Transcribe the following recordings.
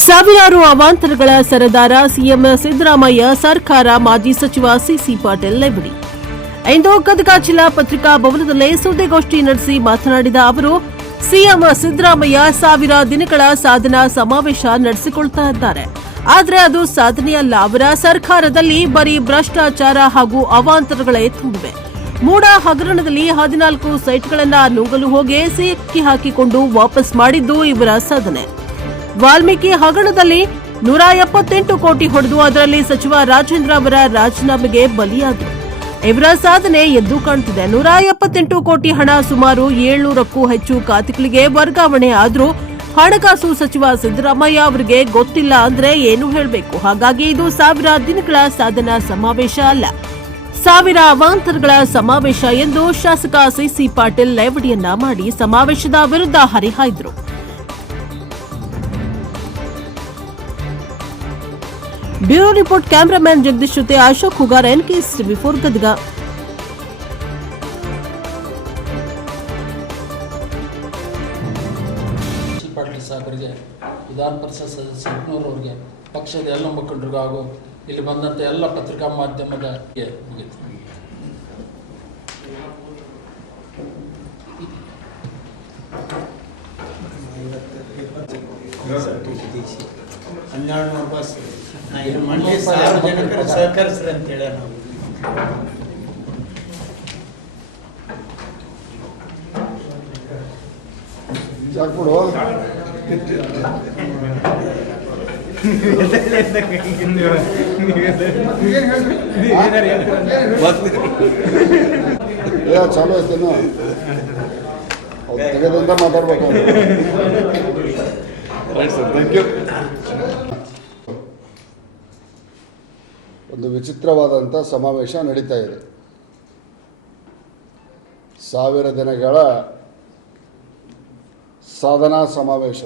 ಸಾವಿರಾರು ಅವಾಂತರಗಳ ಸರದಾರ ಸಿಎಂ ಸಿದ್ದರಾಮಯ್ಯ ಸರ್ಕಾರ ಮಾಜಿ ಸಚಿವ ಸಿಸಿ ಪಾಟೀಲ್ ಲೆಬಡಿ ಇಂದು ಗದಗ ಜಿಲ್ಲಾ ಪತ್ರಿಕಾ ಭವನದಲ್ಲಿ ಸುದ್ದಿಗೋಷ್ಠಿ ನಡೆಸಿ ಮಾತನಾಡಿದ ಅವರು, ಸಿಎಂ ಸಿದ್ದರಾಮಯ್ಯ ಸಾವಿರ ದಿನಗಳ ಸಾಧನಾ ಸಮಾವೇಶ ನಡೆಸಿಕೊಳ್ತಾ ಇದ್ದಾರೆ. ಆದರೆ ಅದು ಸಾಧನೆಯಲ್ಲ, ಅವರ ಸರ್ಕಾರದಲ್ಲಿ ಬರೀ ಭ್ರಷ್ಟಾಚಾರ ಹಾಗೂ ಅವಾಂತರಗಳೇ ತುಂಬಿವೆ. ಮೂಡ ಹಗರಣದಲ್ಲಿ ಹದಿನಾಲ್ಕು ಸೈಟ್ಗಳನ್ನು ನುಂಗಲು ಹೋಗಿ ಸಿಕ್ಕಿ ಹಾಕಿಕೊಂಡು ವಾಪಸ್ ಮಾಡಿದ್ದು ಇವರ ಸಾಧನೆ. ವಾಲ್ಮೀಕಿ ಹಗರಣದಲ್ಲಿ ನೂರ ಎಪ್ಪತ್ತೆಂಟು ಕೋಟಿ ಹೊಡೆದು ಅದರಲ್ಲಿ ಸಚಿವ ರಾಜೇಂದ್ರ ಅವರ ರಾಜೀನಾಮೆಗೆ ಬಲಿಯಾದರು ಇವರ ಸಾಧನೆ ಎದ್ದು ಕಾಣುತ್ತಿದೆ ನೂರ ಎಪ್ಪತ್ತೆಂಟು ಕೋಟಿ ಹಣ ಸುಮಾರು ಏಳ್ನೂರಕ್ಕೂ ಹೆಚ್ಚು ಖಾತೆಗಳಿಗೆ ವರ್ಗಾವಣೆ ಆದರೂ ಹಣಕಾಸು ಸಚಿವ ಸಿದ್ದರಾಮಯ್ಯ ಅವರಿಗೆ ಗೊತ್ತಿಲ್ಲ ಅಂದ್ರೆ ಏನು ಹೇಳಬೇಕು? ಹಾಗಾಗಿ ಇದು ಸಾವಿರ ದಿನಗಳ ಸಾಧನಾ ಸಮಾವೇಶ ಅಲ್ಲ. ಸಾವಿರ ಅವಾಂತರಗಳ ಸಮಾವೇಶ ಎಂದು ಶಾಸಕ ಸಿಸಿ ಪಾಟೀಲ್ ಲೇವಡಿಯನ್ನ ಮಾಡಿ ಸಮಾವೇಶದ ವಿರುದ್ಧ ಹರಿಹಾಯ್ದರು. ಬ್ಯೂರೋ ರಿಪೋರ್ಟ್ ಕ್ಯಾಮರಾಮ್ಯಾನ್ ಜಗದೀಶ್ ಜೊತೆ Ashok Hugar NKS TV four Gadag C Patil ಸಾಹೇಬರಿಗೆ ವಿಧಾನ ಪರಿಷತ್ ಸದಸ್ಯ ಅವ್ರಿಗೆ ಪಕ್ಷದ ಎಲ್ಲ ಮುಖಂಡರಿಗೂ ಹಾಗೂ ಇಲ್ಲಿ ಬಂದಂಥ ಎಲ್ಲ ಪತ್ರಿಕಾ ಮಾಧ್ಯಮದ ಮುಗಿತು ಹನ್ನೆರಡು ನೂರು ಬಸ್ ಮಂಡ್ಯ ಸಾರ್ವಜನಿಕರು ಸಹಕರಿಸ್ರಿ ಅಂತೇಳಿ ನಾವು. ಚಾಲೂ ಏ ಚಾಲು ಐತೇನು ಥ್ಯಾಂಕ್ ಮಾತಾಡ್ಬೇಕು ಒಂದು ವಿಚಿತ್ರವಾದಂಥ ಸಮಾವೇಶ ನಡೀತಾ ಇದೆ. ಸಾವಿರ ದಿನಗಳ ಸಾಧನಾ ಸಮಾವೇಶ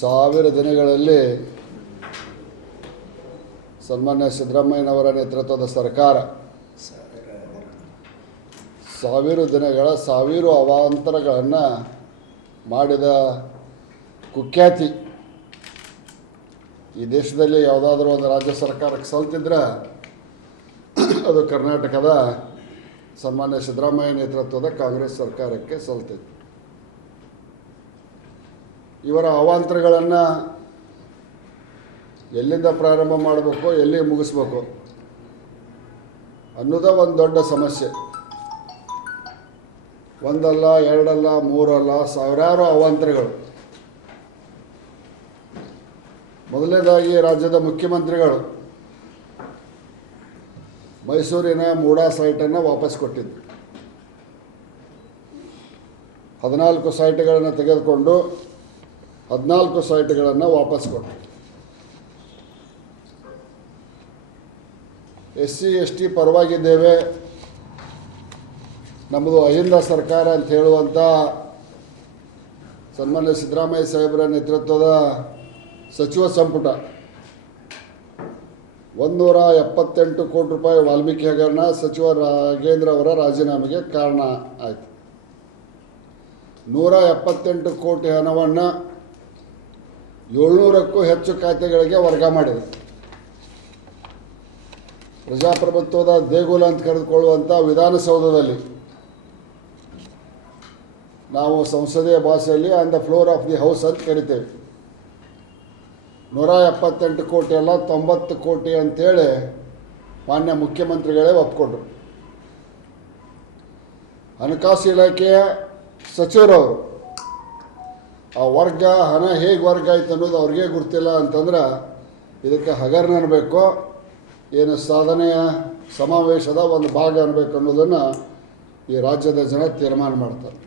ಸಾವಿರ ದಿನಗಳಲ್ಲಿ ಸನ್ಮಾನ್ಯ ಸಿದ್ದರಾಮಯ್ಯನವರ ನೇತೃತ್ವದ ಸರ್ಕಾರ ಸಾವಿರ ದಿನಗಳ ಸಾವಿರ ಅವಾಂತರಗಳನ್ನು ಮಾಡಿದ ಕುಖ್ಯಾತಿ ಈ ದೇಶದಲ್ಲಿ ಯಾವುದಾದ್ರೂ ಒಂದು ರಾಜ್ಯ ಸರ್ಕಾರಕ್ಕೆ ಸಲ್ತಿದ್ರೆ ಅದು ಕರ್ನಾಟಕದ ಸನ್ಮಾನ್ಯ ಸಿದ್ದರಾಮಯ್ಯ ನೇತೃತ್ವದ ಕಾಂಗ್ರೆಸ್ ಸರ್ಕಾರಕ್ಕೆ ಸಲ್ತಿತ್ತು. ಇವರ ಅವಾಂತರಗಳನ್ನು ಎಲ್ಲಿಂದ ಪ್ರಾರಂಭ ಮಾಡಬೇಕು, ಎಲ್ಲಿ ಮುಗಿಸ್ಬೇಕು ಅನ್ನೋದೇ ಒಂದು ದೊಡ್ಡ ಸಮಸ್ಯೆ. ಒಂದಲ್ಲ, ಎರಡಲ್ಲ, ಮೂರಲ್ಲ, ಸಾವಿರಾರು ಅವಾಂತರಗಳು. ಮೊದಲನೇದಾಗಿ ರಾಜ್ಯದ ಮುಖ್ಯಮಂತ್ರಿಗಳು ಮೈಸೂರಿನ ಮೂಡಾ ಸೈಟನ್ನು ವಾಪಸ್ ಕೊಟ್ಟಿದ್ದು ಹದಿನಾಲ್ಕು ಸೈಟ್ಗಳನ್ನು ತೆಗೆದುಕೊಂಡು ಹದಿನಾಲ್ಕು ಸೈಟ್ಗಳನ್ನು ವಾಪಸ್ ಕೊಟ್ಟರು. ಎಸ್ ಸಿ ಎಸ್ ಟಿ ಪರವಾಗಿದ್ದೇವೆ. ನಮ್ಮದು ಅಹಿಂದ ಸರ್ಕಾರ ಅಂತ ಹೇಳುವಂಥ ಸನ್ಮಾನ್ಯ ಸಿದ್ದರಾಮಯ್ಯ ಸಾಹೇಬರ ನೇತೃತ್ವದ ಸಚಿವ ಸಂಪುಟ. ಒಂದೂರ ಎಪ್ಪತ್ತೆಂಟು ಕೋಟಿ ರೂಪಾಯಿ ವಾಲ್ಮೀಕಿ ಹಗರಣ ಸಚಿವ ರಾಘೇಂದ್ರ ಅವರ ರಾಜೀನಾಮೆಗೆ ಕಾರಣ ಆಯಿತು. ನೂರ ಎಪ್ಪತ್ತೆಂಟು ಕೋಟಿ ಹಣವನ್ನು ಏಳ್ನೂರಕ್ಕೂ ಹೆಚ್ಚು ಖಾತೆಗಳಿಗೆ ವರ್ಗ ಮಾಡಿದೆ ಪ್ರಜಾಪ್ರಭುತ್ವದ ದೇಗುಲ ಅಂತ ಕರೆದುಕೊಳ್ಳುವಂಥ ವಿಧಾನಸೌಧದಲ್ಲಿ ನಾವು ಸಂಸದೀಯ ಭಾಷೆಯಲ್ಲಿ on the floor of the house ಅಂತ ಕರಿತೇವೆ. ನೂರ ಎಪ್ಪತ್ತೆಂಟು ಕೋಟಿ ಅಲ್ಲ, ತೊಂಬತ್ತು ಕೋಟಿ ಅಂತೇಳಿ ಮಾನ್ಯ ಮುಖ್ಯಮಂತ್ರಿಗಳೇ ಒಪ್ಕೊಂಡ್ರು. ಹಣಕಾಸು ಇಲಾಖೆಯ ಸಚಿವರವರು ಆ ವರ್ಗ, ಹಣ ಹೇಗೆ ವರ್ಗ ಆಯ್ತು ಅನ್ನೋದು ಅವ್ರಿಗೆ ಗೊತ್ತಿಲ್ಲ ಅಂತಂದ್ರೆ ಇದಕ್ಕೆ ಹಗರಣ ಅನ್ನಬೇಕು ಏನು ಸಾಧನೆಯ ಸಮಾವೇಶದ ಒಂದು ಭಾಗ ಅನ್ಬೇಕು ಅನ್ನೋದನ್ನು ಈ ರಾಜ್ಯದ ಜನ ತೀರ್ಮಾನ ಮಾಡ್ತಾರೆ.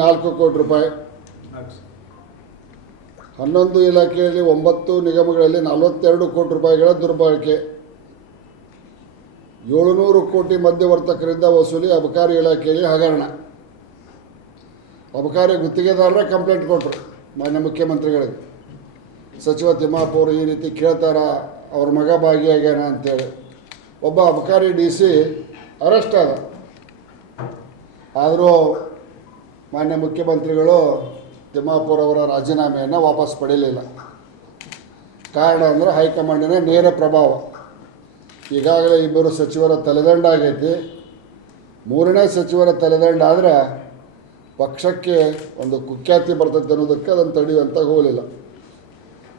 ನಾಲ್ಕು ಕೋಟಿ ರೂಪಾಯಿ. ಹನ್ನೊಂದು ಇಲಾಖೆಯಲ್ಲಿ ಒಂಬತ್ತು ನಿಗಮಗಳಲ್ಲಿ ನಲವತ್ತೆರಡು ಕೋಟಿ ರೂಪಾಯಿಗಳ ದುರ್ಬಳಕೆ. ಏಳುನೂರು ಕೋಟಿ ಮಧ್ಯವರ್ತಕರಿಂದ ವಸೂಲಿ ಅಬಕಾರಿ ಇಲಾಖೆಯಲ್ಲಿ ಹಗರಣ. ಅಬಕಾರಿ ಗುತ್ತಿಗೆದಾರರ ಕಂಪ್ಲೇಂಟ್ ಕೊಟ್ಟರು ಮಾನ್ಯ ಮುಖ್ಯಮಂತ್ರಿಗಳಿಗೆ. ಸಚಿವ ತಿಮ್ಮಾಪುರ್ ಈ ರೀತಿ ಕೇಳ್ತಾರ, ಅವ್ರ ಮಗ ಭಾಗಿಯಾಗ್ಯಾನ ಅಂತೇಳಿ. ಒಬ್ಬ ಅಬಕಾರಿ ಡಿ ಸಿ ಅರೆಸ್ಟ್ ಆದ. ಆದರೂ ಮಾನ್ಯ ಮುಖ್ಯಮಂತ್ರಿಗಳು ತಿಮ್ಮಾಪುರ್ ಅವರ ರಾಜೀನಾಮೆಯನ್ನು ವಾಪಸ್ ಪಡೀಲಿಲ್ಲ. ಕಾರಣ ಅಂದರೆ ಹೈಕಮಾಂಡಿನ ನೇರ ಪ್ರಭಾವ. ಈಗಾಗಲೇ ಇಬ್ಬರು ಸಚಿವರ ತಲೆದಂಡ ಆಗೈತಿ. ಮೂರನೇ ಸಚಿವರ ತಲೆದಂಡ ಆದರೆ ಪಕ್ಷಕ್ಕೆ ಒಂದು ಕುಖ್ಯಾತಿ ಬರ್ತೈತೆ ಅನ್ನೋದಕ್ಕೆ ಅದನ್ನು ತಡೆಯುವಂತ ಹೋಗಲಿಲ್ಲ.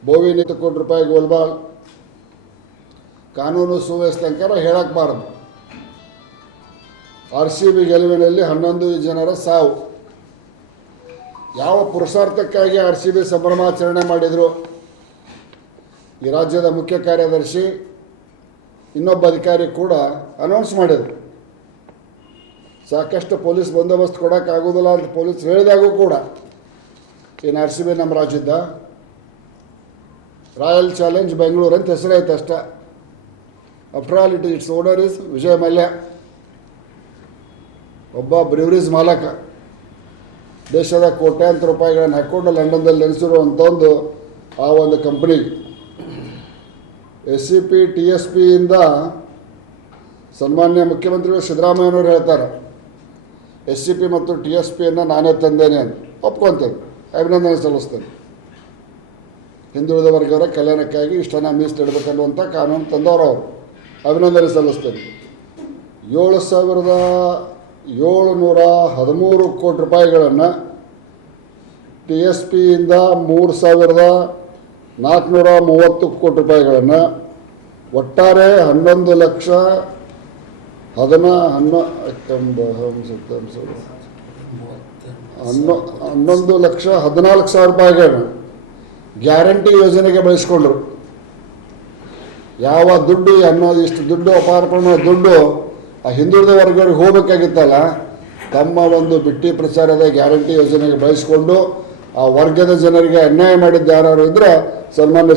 ಬೋವಿ ನಿಂತು ಕೋಟಿ ರೂಪಾಯಿ ಗೋಲ್ಬಾಲ್. ಕಾನೂನು ಸುವ್ಯವಸ್ಥೆಂಕರ ಹೇಳಕ್ಬಾರದು ಆರ್ ಸಿ ಬಿ ಗೆಲುವಿನಲ್ಲಿ ಹನ್ನೊಂದು ಜನರ ಸಾವು. ಯಾವ ಪುರುಷಾರ್ಥಕ್ಕಾಗಿ ಆರ್ ಸಿ ಬಿ ಸಂಭ್ರಮಾಚರಣೆ ಮಾಡಿದರು? ಈ ರಾಜ್ಯದ ಮುಖ್ಯ ಕಾರ್ಯದರ್ಶಿ, ಇನ್ನೊಬ್ಬ ಅಧಿಕಾರಿ ಕೂಡ ಅನೌನ್ಸ್ ಮಾಡಿದರು. ಸಾಕಷ್ಟು ಪೊಲೀಸ್ ಬಂದೋಬಸ್ತ್ ಕೊಡೋಕ್ಕಾಗೋದಿಲ್ಲ ಅಂತ ಪೊಲೀಸ್ ಹೇಳಿದಾಗೂ ಕೂಡ. ಏನು ಆರ್ ಸಿ ಬಿ ನಮ್ಮ ರಾಜ್ಯದ ರಾಯಲ್ ಚಾಲೆಂಜ್ ಬೆಂಗಳೂರು ಅಂತ ಹೆಸರಾಯ್ತು ಅಷ್ಟೇ. After all it it's owner is Vijay Mallya ಒಬ್ಬ ಬ್ರಿವರೀಸ್ ಮಾಲಕ. ದೇಶದ ಕೋಟ್ಯಾಂತರ ರೂಪಾಯಿಗಳನ್ನು ಹಾಕ್ಕೊಂಡು ಲಂಡನ್ದಲ್ಲಿ ನೆಲೆಸಿರುವಂಥ ಒಂದು ಆ ಒಂದು company. S C P, T S ಪಿಯಿಂದ ಸನ್ಮಾನ್ಯ ಮುಖ್ಯಮಂತ್ರಿಗಳು ಸಿದ್ದರಾಮಯ್ಯನವರು ಹೇಳ್ತಾರೆ, ಎಸ್ ಸಿ ಪಿ ಮತ್ತು ಟಿ ಎಸ್ ಪಿಯನ್ನು ನಾನೇ ತಂದೇನೆ ಅಂತ. ಒಪ್ಕೊತೇನೆ. ಅಭಿನಂದನೆ ಸಲ್ಲಿಸ್ತೇನೆ. ಹಿಂದುಳಿದ ವರ್ಗವರ ಕಲ್ಯಾಣಕ್ಕಾಗಿ ಇಷ್ಟನ್ನ ಮೀಸಲಿಡಬೇಕನ್ನುವಂಥ ಕಾನೂನು ತಂದವರು ಅವರು. ಅಭಿನಂದನೆ ಸಲ್ಲಿಸ್ತೇನೆ. ಏಳು ಸಾವಿರದ ಏಳುನೂರ ಹದಿಮೂರು ಕೋಟಿ ರೂಪಾಯಿಗಳನ್ನು ಟಿ ಎಸ್ ಪಿಯಿಂದ ಮೂರು ಸಾವಿರದ ನಾಲ್ಕುನೂರ ಮೂವತ್ತು ಕೋಟಿ ರೂಪಾಯಿಗಳನ್ನು ಒಟ್ಟಾರೆ ಹನ್ನೊಂದು ಲಕ್ಷ ಹದಿನ ಹನ್ನೊ ತೊಂಬ- ಹನ್ನೊ ಹನ್ನೊ ಹನ್ನೊಂದು ಲಕ್ಷ ಹದಿನಾಲ್ಕು ಸಾವಿರ ರೂಪಾಯಿಗಳನ್ನು ಗ್ಯಾರಂಟಿ ಯೋಜನೆಗೆ ಬಳಸ್ಕೊಂಡ್ರು. ಯಾವ ದುಡ್ಡು ಅನ್ನೋದು ಇಷ್ಟು ದುಡ್ಡು ಅಪಾರ ಪ್ರಮಾಣದ ದುಡ್ಡು ಆ ಹಿಂದುಳಿದ ವರ್ಗಗಳಿಗೆ ಹೋಗಬೇಕಾಗಿತ್ತಲ್ಲ, ತಮ್ಮ ಒಂದು ಬಿಟ್ಟಿ ಪ್ರಚಾರದ ಗ್ಯಾರಂಟಿ ಯೋಜನೆಗೆ ಬಳಸಿಕೊಂಡು ಆ ವರ್ಗದ ಜನರಿಗೆ ಅನ್ಯಾಯ ಮಾಡಿದ್ದು ಯಾರು ಇದ್ರೆ ಸನ್ಮಾನ್ಯ